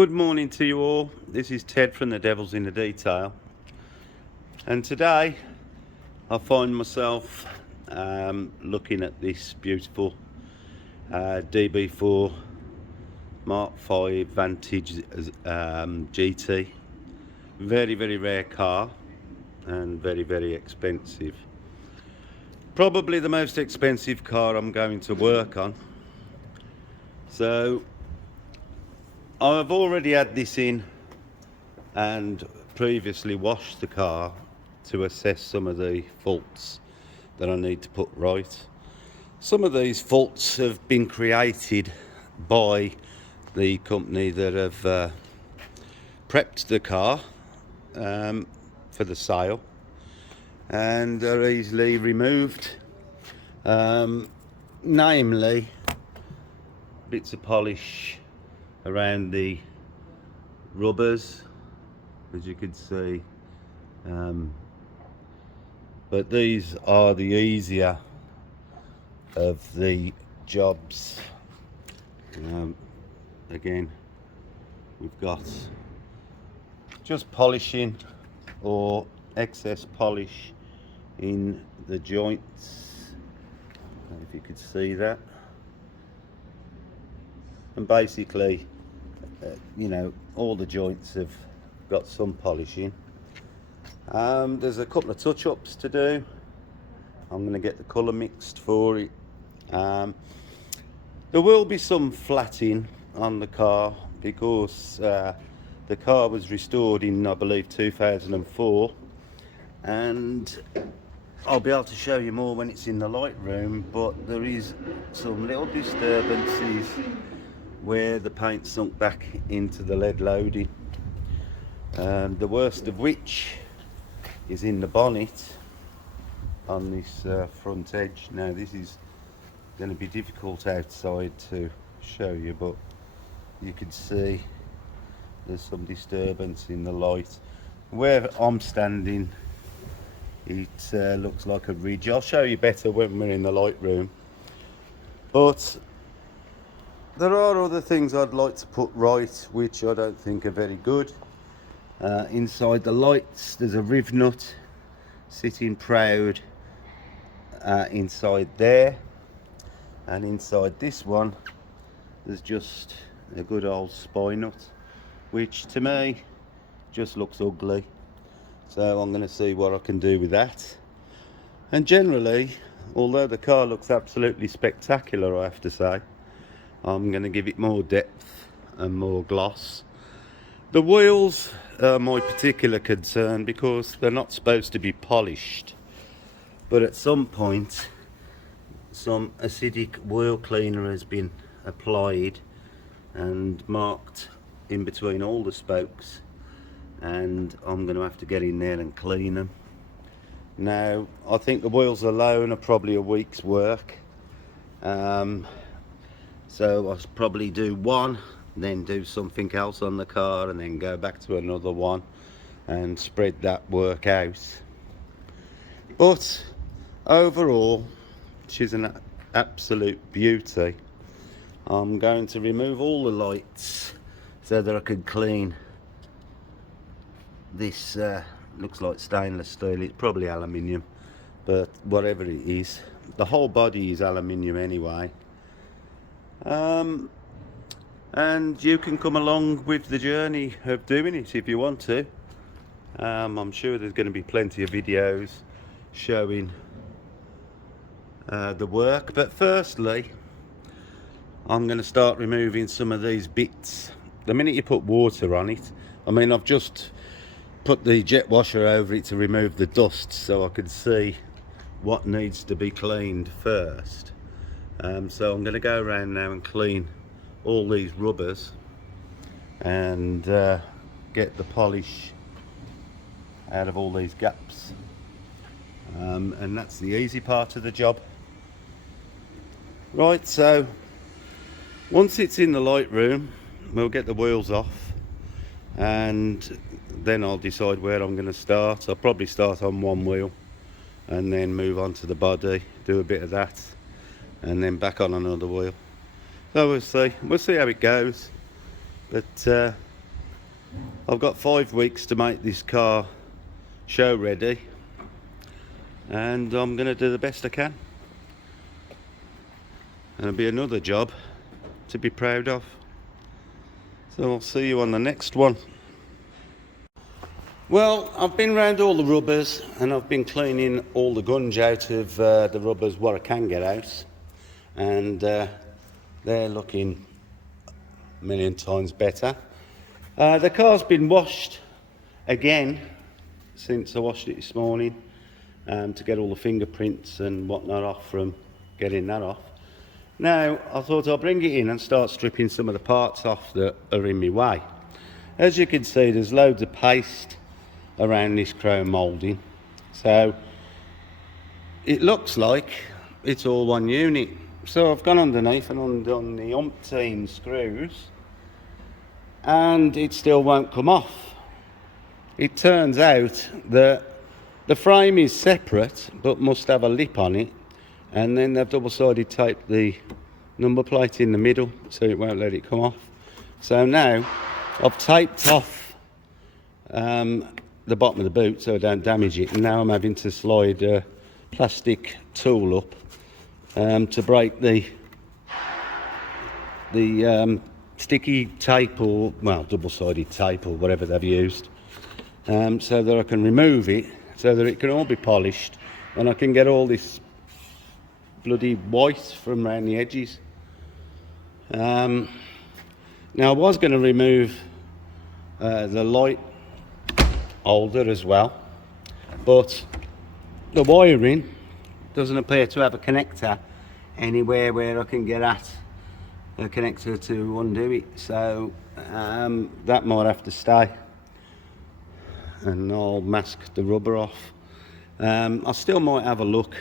Good morning to you all. This is Ted from the Devils in the Detail, and today I find myself looking at this beautiful DB4 Mark 5 Vantage GT. Very rare car and very expensive. Probably the most expensive car I'm going to work on. So I've already had this in and previously washed the car to assess some of the faults that I need to put right. Some of these faults have been created by the company that have prepped the car for the sale, and are easily removed, namely bits of polish around the rubbers, as you can see, but these are the easier of the jobs. Again, we've got just polishing or excess polish in the joints, if you could see that. And basically, all the joints have got some polishing. There's a couple of touch-ups to do. I'm going to get the colour mixed for it. There will be some flatting on the car because the car was restored in, I believe, 2004, and I'll be able to show you more when it's in the light room, but there is some little disturbances where the paint sunk back into the lead loading, the worst of which is in the bonnet on this front edge. Now this is going to be difficult outside to show you, but you can see there's some disturbance in the light. Where I'm standing, it looks like a ridge. I'll show you better when we're in the light room, but there are other things I'd like to put right which I don't think are very good. Inside the lights there's a riv nut sitting proud inside there, and inside this one there's just a good old spy nut, which to me just looks ugly. So I'm going to see what I can do with that. And generally, although the car looks absolutely spectacular, I have to say, I'm going to give it more depth and more gloss. The wheels are my particular concern because they're not supposed to be polished, but at some point some acidic wheel cleaner has been applied and marked in between all the spokes, and I'm going to have to get in there and clean them. Now I think the wheels alone are probably a week's work, so I'll probably do one, then do something else on the car, and then go back to another one and spread that work out. But overall, she's an absolute beauty. I'm going to remove all the lights so that I can clean this. Looks like stainless steel. It's probably aluminium, but whatever it is, the whole body is aluminium anyway. And you can come along with the journey of doing it if you want to. I'm sure there's going to be plenty of videos showing the work, but firstly I'm going to start removing some of these bits. The minute you put water on it, I mean, I've just put the jet washer over it to remove the dust so I can see what needs to be cleaned first. So I'm going to go around now and clean all these rubbers and get the polish out of all these gaps, and that's the easy part of the job. Right, so once it's in the light room, we'll get the wheels off, and then I'll decide where I'm going to start. I'll probably start on one wheel and then move on to the body, do a bit of that, and then back on another wheel. So we'll see how it goes, but I've got 5 weeks to make this car show ready, and I'm going to do the best I can. And it'll be another job to be proud of. So I'll see you on the next one. Well, I've been around all the rubbers and I've been cleaning all the gunge out of the rubbers what I can get out, and they're looking a million times better. The car's been washed again since I washed it this morning, to get all the fingerprints and whatnot off from getting that off. Now I thought I'll bring it in and start stripping some of the parts off that are in my way. As you can see, there's loads of paste around this chrome moulding, so it looks like it's all one unit. So I've gone underneath and undone the umpteen screws, and it still won't come off. It turns out that the frame is separate but must have a lip on it, and then they've double-sided taped the number plate in the middle so it won't let it come off. So now I've taped off the bottom of the boot so I don't damage it, and now I'm having to slide a plastic tool up to break the sticky tape, or well, double-sided tape or whatever they've used, so that I can remove it, so that it can all be polished and I can get all this bloody white from around the edges. Now I was going to remove the light holder as well, but the wiring doesn't appear to have a connector anywhere where I can get at a connector to undo it, so that might have to stay, and I'll mask the rubber off. I still might have a look.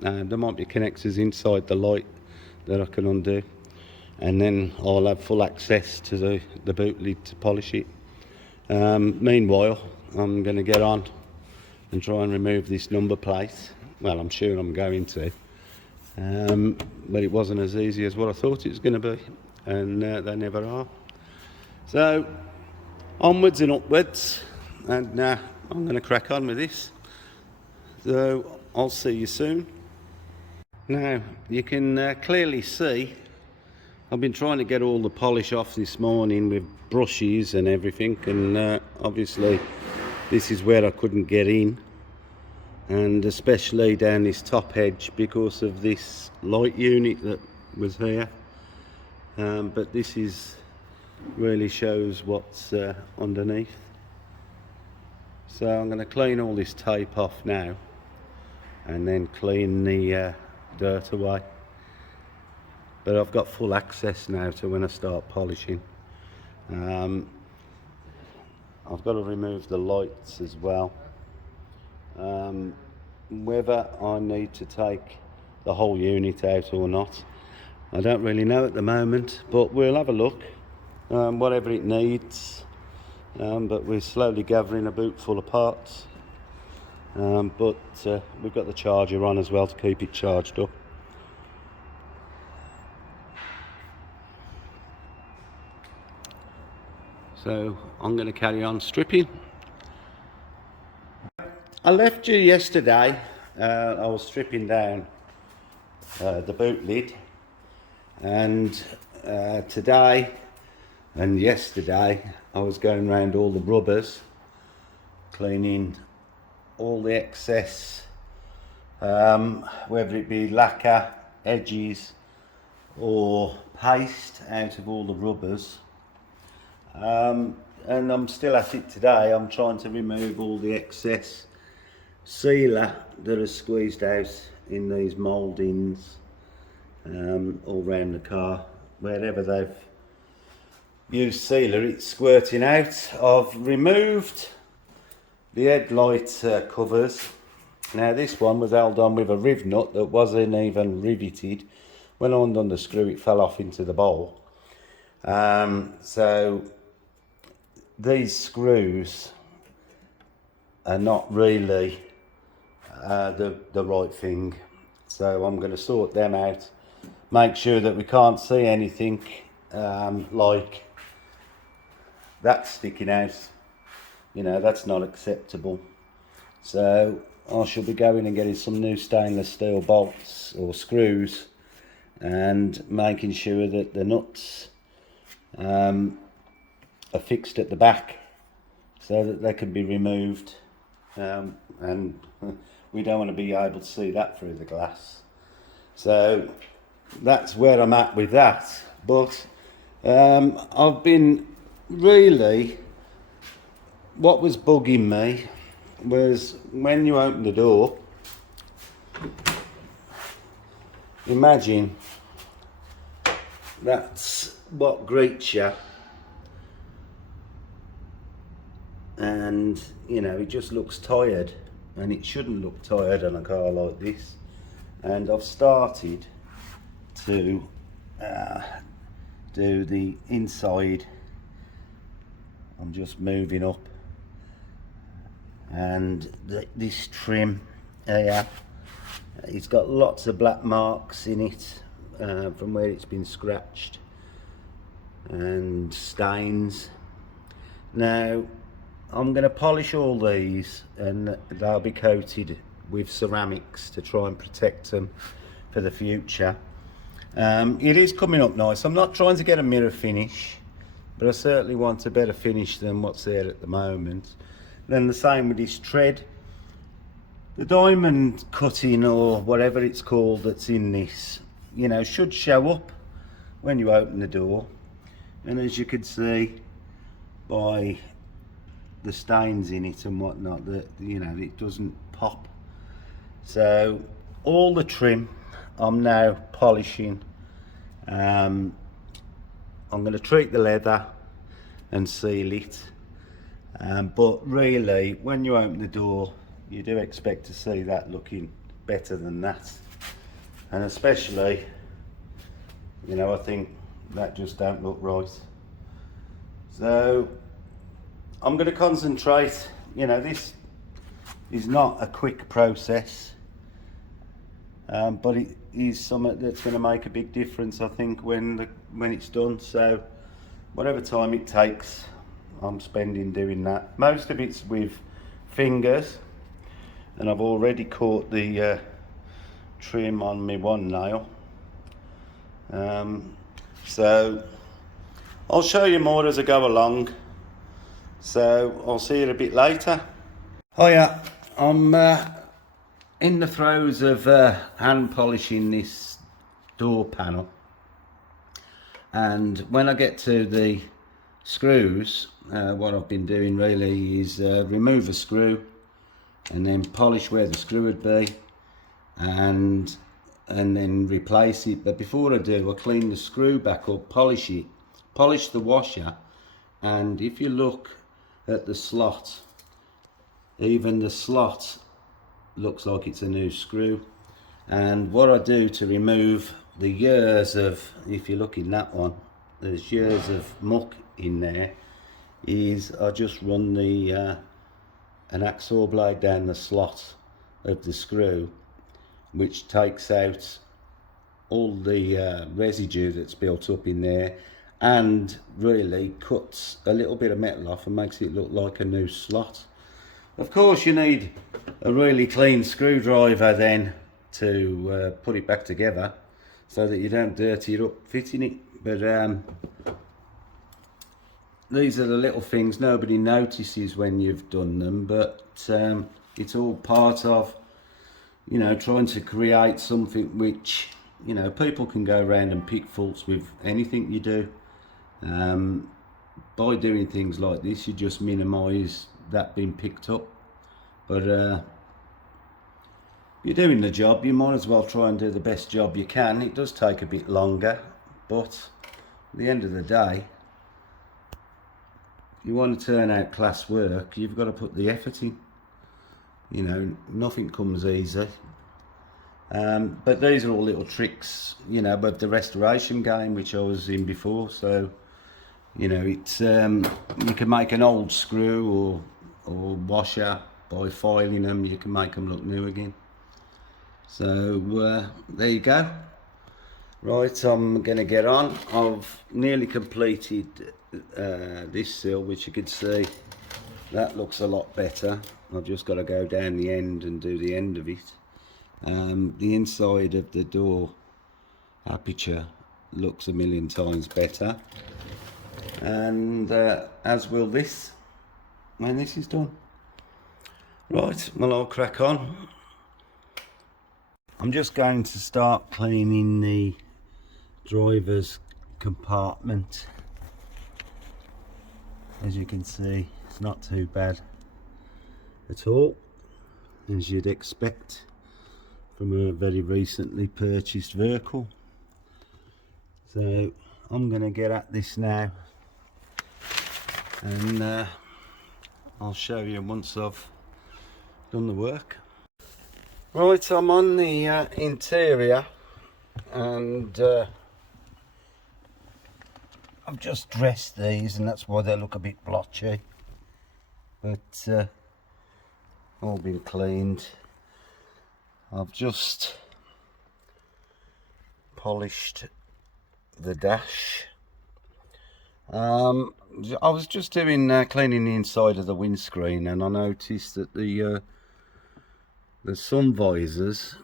There might be connectors inside the light that I can undo, and then I'll have full access to the boot lid to polish it. Meanwhile, I'm going to get on and try and remove this number plate. Well, I'm sure I'm going to, but it wasn't as easy as what I thought it was going to be, and they never are. So onwards and upwards, and I'm going to crack on with this. So I'll see you soon. Now you can clearly see I've been trying to get all the polish off this morning with brushes and everything, and obviously this is where I couldn't get in, and especially down this top edge because of this light unit that was here, but this is really shows what's underneath. So I'm going to clean all this tape off now and then clean the dirt away, but I've got full access now to when I start polishing. I've got to remove the lights as well. Whether I need to take the whole unit out or not, I don't really know at the moment, but we'll have a look, whatever it needs. But we're slowly gathering a boot full of parts, but we've got the charger on as well to keep it charged up. So I'm going to carry on stripping. I left you yesterday, I was stripping down the boot lid, and today and yesterday I was going around all the rubbers, cleaning all the excess, whether it be lacquer, edges or paste out of all the rubbers. And I'm still at it today. I'm trying to remove all the excess sealer that is squeezed out in these mouldings all around the car. Wherever they've used sealer, it's squirting out. I've removed the headlight covers. Now this one was held on with a riv nut that wasn't even riveted. When I undone the screw, it fell off into the bowl. So these screws are not really the right thing, so I'm going to sort them out, make sure that we can't see anything like that's sticking out. You know, that's not acceptable. So I shall be going and getting some new stainless steel bolts or screws and making sure that the nuts are fixed at the back so that they can be removed, and we don't want to be able to see that through the glass. So that's where I'm at with that. But I've been really, what was bugging me was when you open the door, imagine that's what greets you, and you know, it just looks tired, and it shouldn't look tired on a car like this. And I've started to do the inside. I'm just moving up, and this trim here, it's got lots of black marks in it from where it's been scratched and stains. Now I'm going to polish all these and they'll be coated with ceramics to try and protect them for the future. It is coming up nice. I'm not trying to get a mirror finish, but I certainly want a better finish than what's there at the moment. Then the same with this tread. The diamond cutting or whatever it's called that's in this, you know, should show up when you open the door. And as you can see by the stains in it and whatnot, that, you know, it doesn't pop. So all the trim I'm now polishing. I'm going to treat the leather and seal it, but really when you open the door you do expect to see that looking better than that, and especially, you know, I think that just don't look right. So I'm going to concentrate. You know, this is not a quick process, but it is something that's going to make a big difference, I think, when it's done. So whatever time it takes, I'm spending doing that. Most of it's with fingers, and I've already caught the trim on my one nail. So I'll show you more as I go along. So I'll see you a bit later. Hiya, I'm in the throes of hand polishing this door panel, and when I get to the screws, what I've been doing really is remove a screw and then polish where the screw would be, and then replace it. But before I do, I clean the screw back up, polish it, polish the washer, and if you look at the slot, even the slot looks like it's a new screw. And what I do to remove the years of, if you look in that one, there's years of muck in there, is I just run the an hacksaw blade down the slot of the screw, which takes out all the residue that's built up in there, and really cuts a little bit of metal off and makes it look like a new slot. Of course you need a really clean screwdriver then to put it back together so that you don't dirty it up fitting it. But these are the little things nobody notices when you've done them, but it's all part of, you know, trying to create something which, you know, people can go around and pick faults with anything you do. By doing things like this, you just minimise that being picked up. But you're doing the job, you might as well try and do the best job you can. It does take a bit longer, but at the end of the day, if you want to turn out class work, you've got to put the effort in. You know, nothing comes easy. But these are all little tricks, you know, but the restoration game which I was in before. So, you know, it's you can make an old screw or washer by filing them. You can make them look new again. So there you go. Right, I'm going to get on. I've nearly completed this sill, which you can see that looks a lot better. I've just got to go down the end and do the end of it. The inside of the door aperture looks a million times better, and as will this when this is done. Right, well, I'll crack on. I'm just going to start cleaning the driver's compartment. As you can see, it's not too bad at all, as you'd expect from a very recently purchased vehicle. So I'm going to get at this now, and I'll show you once I've done the work. Right, I'm on the interior, and I've just dressed these, and that's why they look a bit blotchy, but all been cleaned. I've just polished the dash. I was just doing cleaning the inside of the windscreen, and I noticed that the sun visors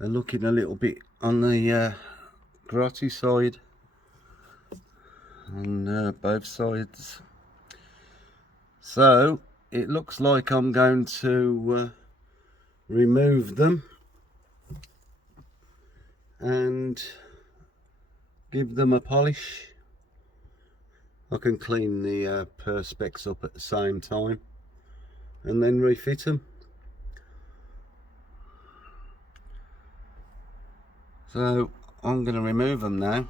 are looking a little bit on the grotty side on both sides. So it looks like I'm going to remove them and give them a polish. I can clean the perspex up at the same time and then refit them. So I'm going to remove them now,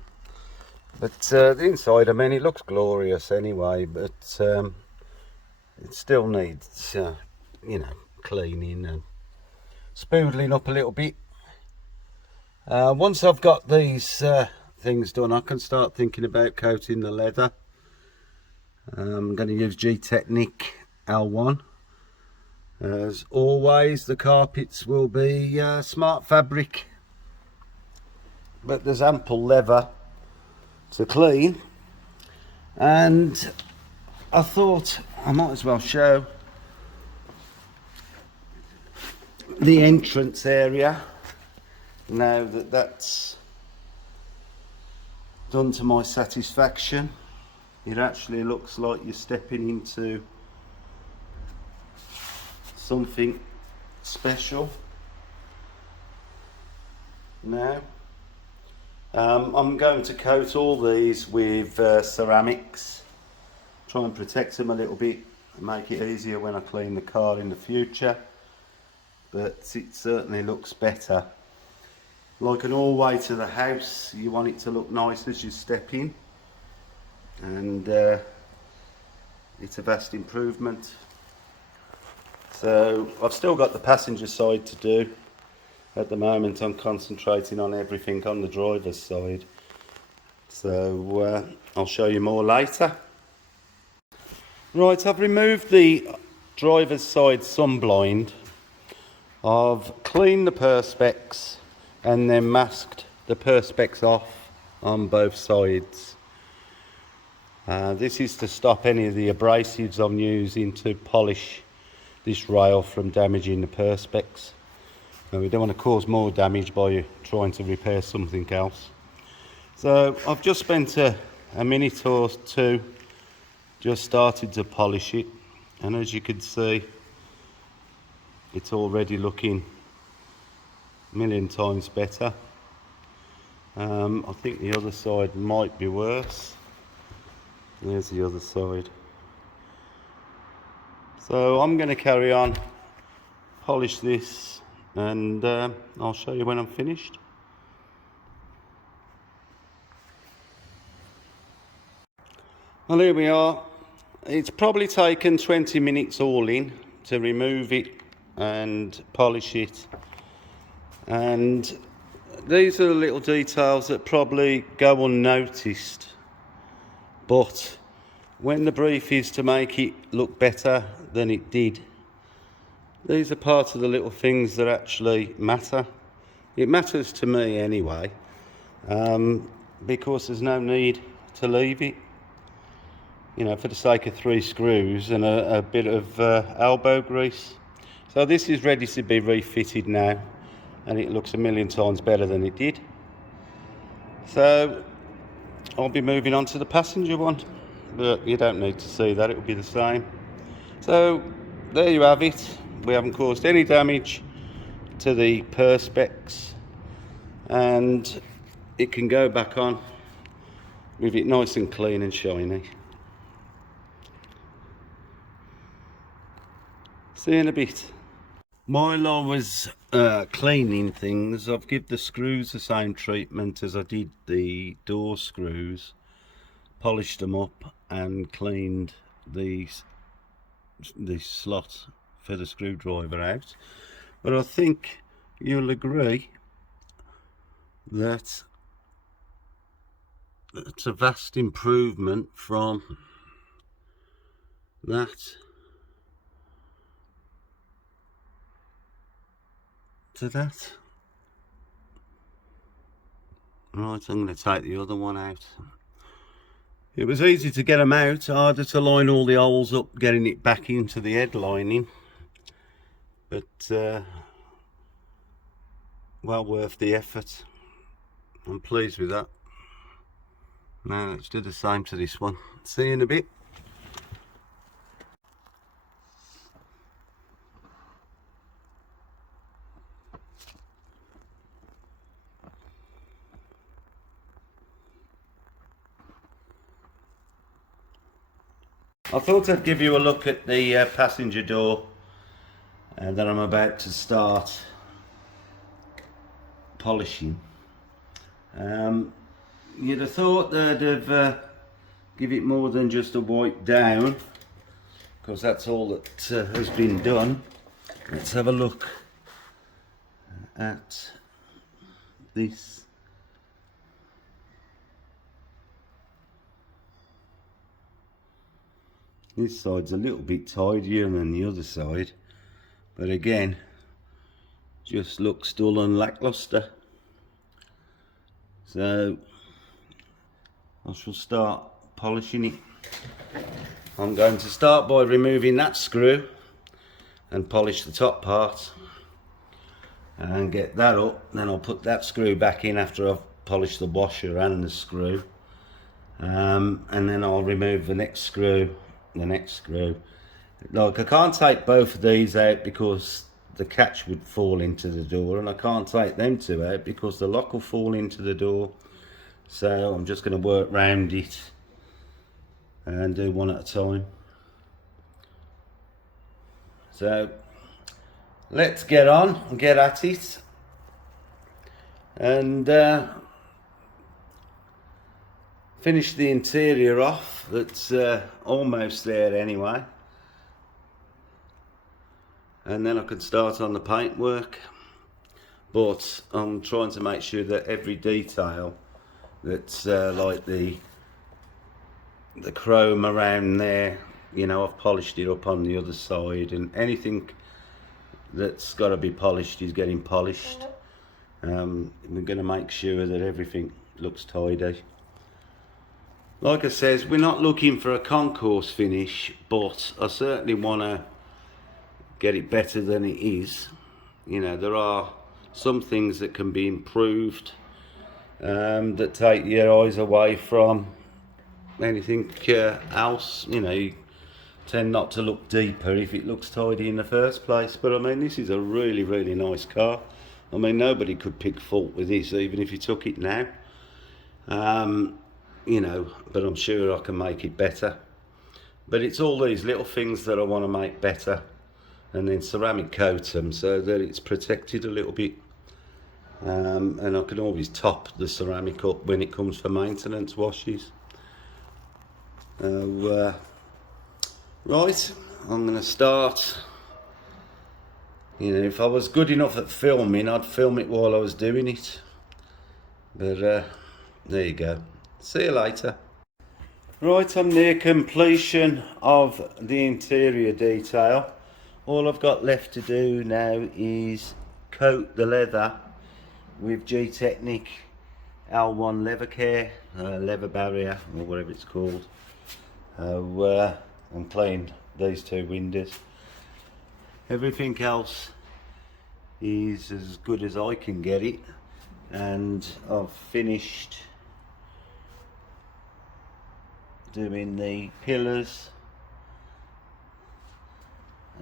but the inside, I mean, it looks glorious anyway, but it still needs you know, cleaning and spoodling up a little bit. Once I've got these things done, I can start thinking about coating the leather. I'm going to use G-Technic L1. As always, the carpets will be smart fabric, but there's ample leather to clean, and I thought I might as well show the entrance area now that that's done to my satisfaction. It actually looks like you're stepping into something special now. I'm going to coat all these with ceramics, try and protect them a little bit and make it easier when I clean the car in the future, but it certainly looks better. Like an all way to the house, you want it to look nice as you step in, and it's a vast improvement. So I've still got the passenger side to do. At the moment I'm concentrating on everything on the driver's side, so I'll show you more later. Right, I've removed the driver's side sunblind, I've cleaned the perspex and then masked the perspex off on both sides. This is to stop any of the abrasives I'm using to polish this rail from damaging the perspex. Now, we don't want to cause more damage by trying to repair something else. So I've just spent a minute or two just started to polish it, and as you can see, it's already looking a million times better. I think the other side might be worse. There's the other side. So I'm going to carry on, polish this, and I'll show you when I'm finished. Well, here we are. It's probably taken 20 minutes all in to remove it and polish it, and these are the little details that probably go unnoticed, but when the brief is to make it look better than it did, these are part of the little things that actually matter. It matters to me anyway, because there's no need to leave it, you know, for the sake of 3 screws and a bit of elbow grease. So this is ready to be refitted now, and it looks a million times better than it did. So I'll be moving on to the passenger one, but you don't need to see that, it will be the same. So there you have it. We haven't caused any damage to the perspex, and it can go back on with it nice and clean and shiny. See you in a bit. While I was cleaning things, I've given the screws the same treatment as I did the door screws. Polished them up and cleaned the slot for the screwdriver out. But I think you'll agree that it's a vast improvement from that to that. Right, I'm going to take the other one out. It was easy to get them out, harder to line all the holes up, getting it back into the head lining. But well worth the effort. I'm pleased with that. Now let's do the same to this one. See you in a bit. I thought I'd give you a look at the passenger door that I'm about to start polishing. You'd have thought they'd have give it more than just a wipe down, because that's all that has been done. Let's have a look at this. This side's a little bit tidier than the other side, but again, just looks dull and lackluster. So I shall start polishing it. I'm going to start by removing that screw and polish the top part and get that up. Then I'll put that screw back in after I've polished the washer and the screw, and then I'll remove the next screw. Like, I can't take both of these out because the catch would fall into the door, and I can't take them two out because the lock will fall into the door. So I'm just going to work round it and do one at a time. So let's get on and get at it, and finish the interior off. That's almost there anyway, and then I can start on the paintwork. But I'm trying to make sure that every detail that's like the chrome around there, you know, I've polished it up on the other side, and anything that's got to be polished is getting polished. We're going to make sure that everything looks tidy. Like I says, we're not looking for a concourse finish, but I certainly want to get it better than it is. You know, there are some things that can be improved, that take your eyes away from anything else. You know, you tend not to look deeper if it looks tidy in the first place. But I mean, this is a really, really nice car. I mean, nobody could pick fault with this, even if you took it now. You know, but I'm sure I can make it better. But it's all these little things that I want to make better, and then ceramic coat them so that it's protected a little bit. And I can always top the ceramic up when it comes for maintenance washes. Right, I'm going to start. You know, if I was good enough at filming, I'd film it while I was doing it. But there you go. See you later. Right, I'm near completion of the interior detail. All I've got left to do now is coat the leather with G-Technic L1 leather care, leather barrier or whatever it's called, and cleaned these two windows. Everything else is as good as I can get it, and I've finished doing the pillars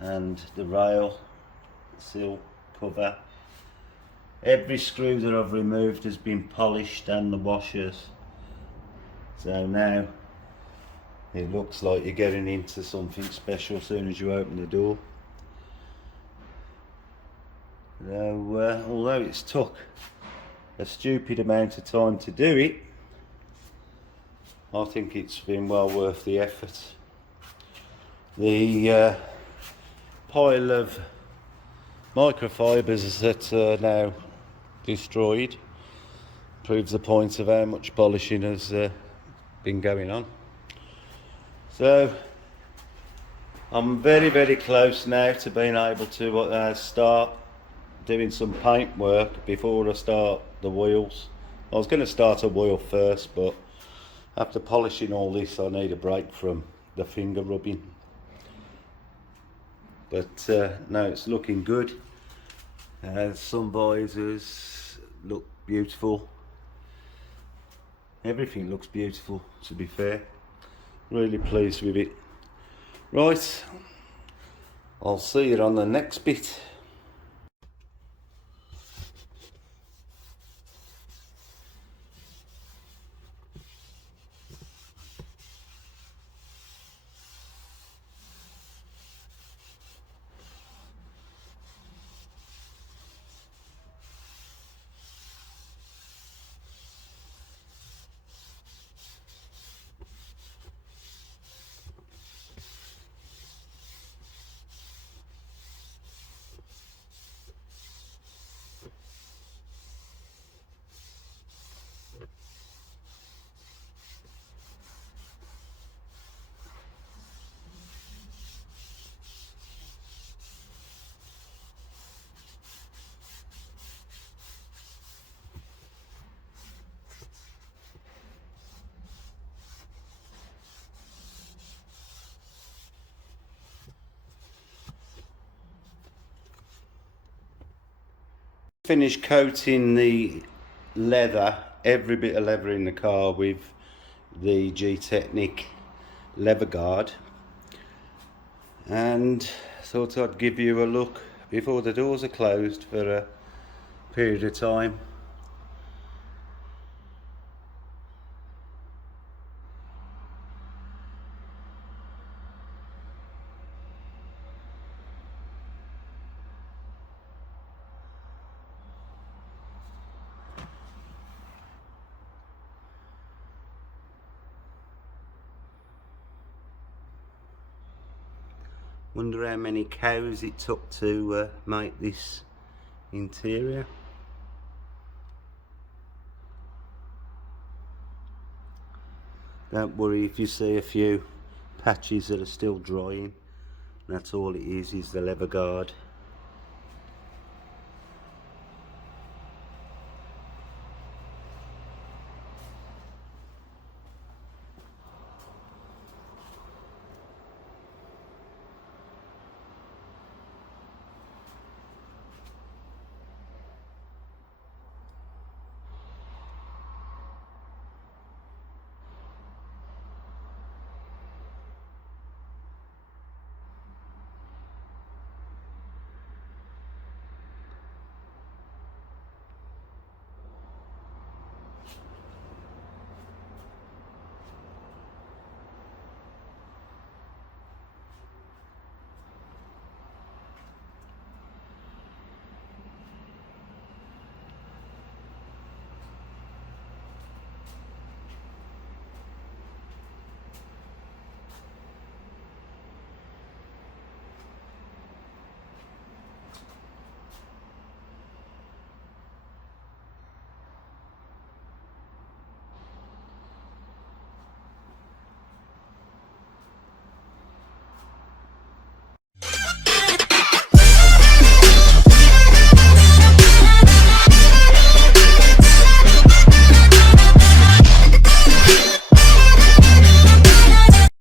and the rail sill cover. Every screw that I've removed has been polished, and the washers. So now it looks like you're getting into something special as soon as you open the door. So, although it's took a stupid amount of time to do it, I think it's been well worth the effort. The pile of microfibers that are now destroyed proves the point of how much polishing has been going on. So I'm very close now to being able to start doing some paint work before I start the wheels. I was going to start a wheel first, but after polishing all this I need a break from the finger rubbing. But no, it's looking good. Some visors look beautiful. Everything looks beautiful, to be fair. Really pleased with it. Right, I'll see you on the next bit. Finished coating the leather, every bit of leather in the car, with the G-Technic leather guard, and thought I'd give you a look before the doors are closed for a period of time. Wonder how many cows it took to make this interior. Don't worry if you see a few patches that are still drying. That's all it is the leather guard.